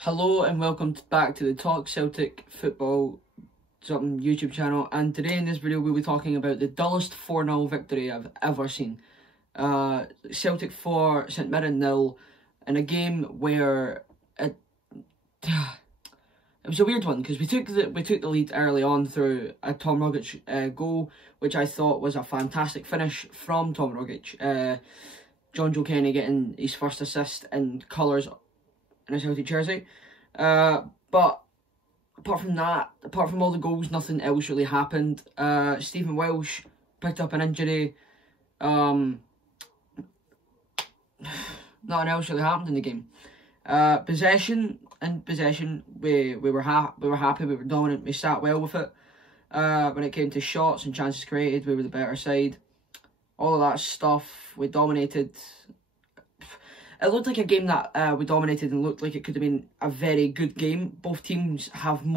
Hello and welcome back to the Talk Celtic Football YouTube channel, and today in this video we'll be talking about the dullest 4-0 victory I've ever seen. Celtic 4, St Mirren 0, in a game where it was a weird one because we took the lead early on through a Tom Rogic goal, which I thought was a fantastic finish from Tom Rogic. John Kenny getting his first assist in colours in a Celtic jersey. But apart from that, apart from all the goals, nothing else really happened. Stephen Welsh picked up an injury. Nothing else really happened in the game. Possession, we were happy, we were dominant, we sat well with it. When it came to shots and chances created, we were the better side. All of that stuff, we dominated. It looked like a game that we dominated and looked like it could have been a very good game. Both teams having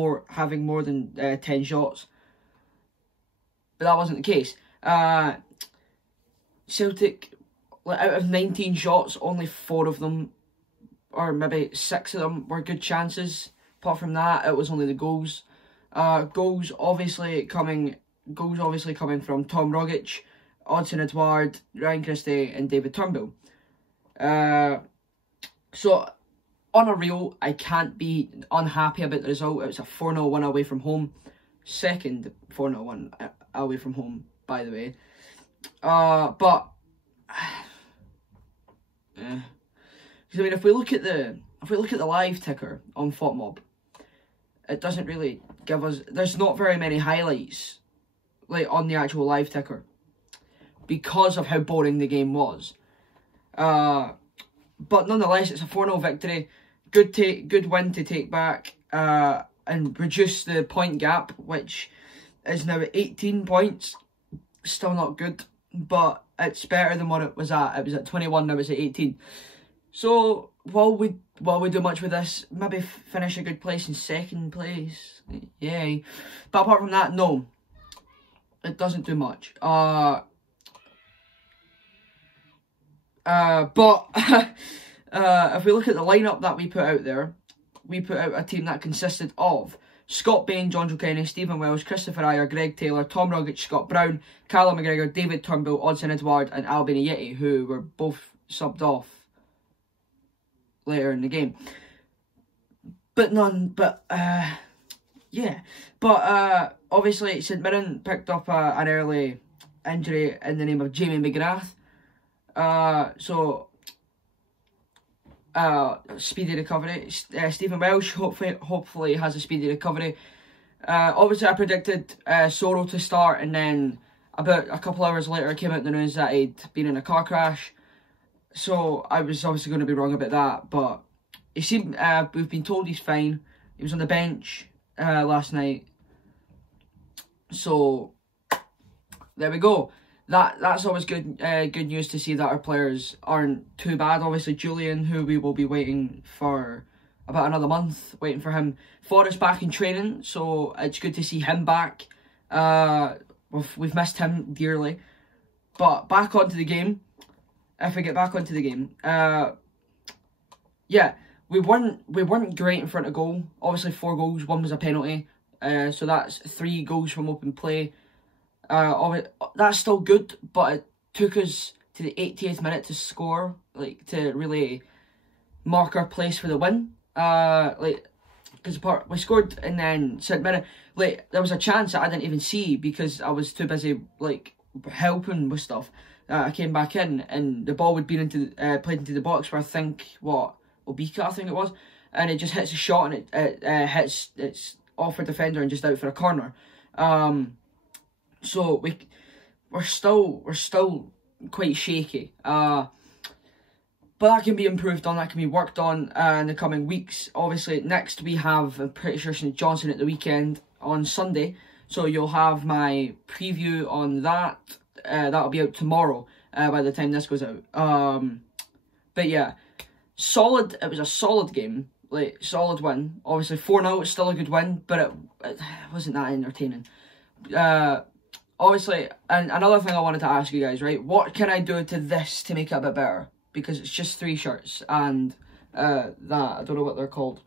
more than 10 shots. But that wasn't the case. Celtic, out of 19 shots, only 4 of them, or maybe 6 of them, were good chances. Apart from that, it was only the goals. Goals obviously coming from Tom Rogic, Odsonne Edouard, Ryan Christie and David Turnbull. So on a real, I can't be unhappy about the result. It was a 4-0 win away from home. Second 4-0 win away from home, by the way. But yeah. Because I mean, if we look at the live ticker on FotMob, it doesn't really give us. There's not very many highlights, like on the actual live ticker, because of how boring the game was. But nonetheless, it's a 4-0 victory. Good win to take back and reduce the point gap, which is now at 18 points. Still not good, but it's better than what it was at. It was at 21, now it's at 18. So while we do much with this, maybe finish a good place in second place. Yay. But apart from that, no. It doesn't do much. But if we look at the lineup that we put out there, we put out a team that consisted of Scott Bain, John Kenny, Stephen Welsh, Christopher Ayer, Greg Taylor, Tom Rogic, Scott Brown, Callum McGregor, David Turnbull, Odsonne Edouard and Albion Ajeti, who were both subbed off later in the game. Obviously St Mirren picked up an early injury in the name of Jamie McGrath. Speedy recovery. Stephen Welsh hopefully has a speedy recovery. Obviously I predicted Soro to start, and then about a couple hours later it came out in the news that he'd been in a car crash. So I was obviously going to be wrong about that, but he seemed, we've been told he's fine. He was on the bench last night. So there we go. That's always good news to see that our players aren't too bad. Obviously Julian, who we will be waiting for about another month, waiting for him. Forrest back in training, so it's good to see him back. We've missed him dearly. But back onto the game. If we get back onto the game, yeah, we weren't great in front of goal. Obviously 4 goals, 1 was a penalty. So that's 3 goals from open play. That's still good, but it took us to the 80th minute to score, like to really mark our place for the win. Because we scored and then St Mirren, there was a chance that I didn't even see because I was too busy helping with stuff. I came back in and the ball would be played into the box where I think Obika I think it was, and it just hits a shot and it's off a defender and just out for a corner. So we're still quite shaky. But that can be improved on, that can be worked on in the coming weeks. Obviously next we have, I'm pretty sure, St Johnstone at the weekend on Sunday. So you'll have my preview on that. That'll be out tomorrow by the time this goes out. But yeah, solid. It was a solid game, solid win. Obviously 4-0, it's still a good win, but it wasn't that entertaining. Obviously, and another thing I wanted to ask you guys, right? What can I do to this to make it a bit better? Because it's just 3 shirts and that, I don't know what they're called.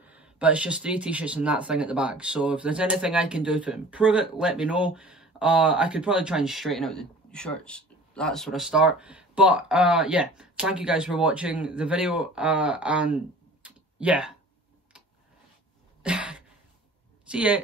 but it's just 3 t-shirts and that thing at the back. So if there's anything I can do to improve it, let me know. I could probably try and straighten out the shirts. That's where I start. But yeah, thank you guys for watching the video, and yeah. See ya.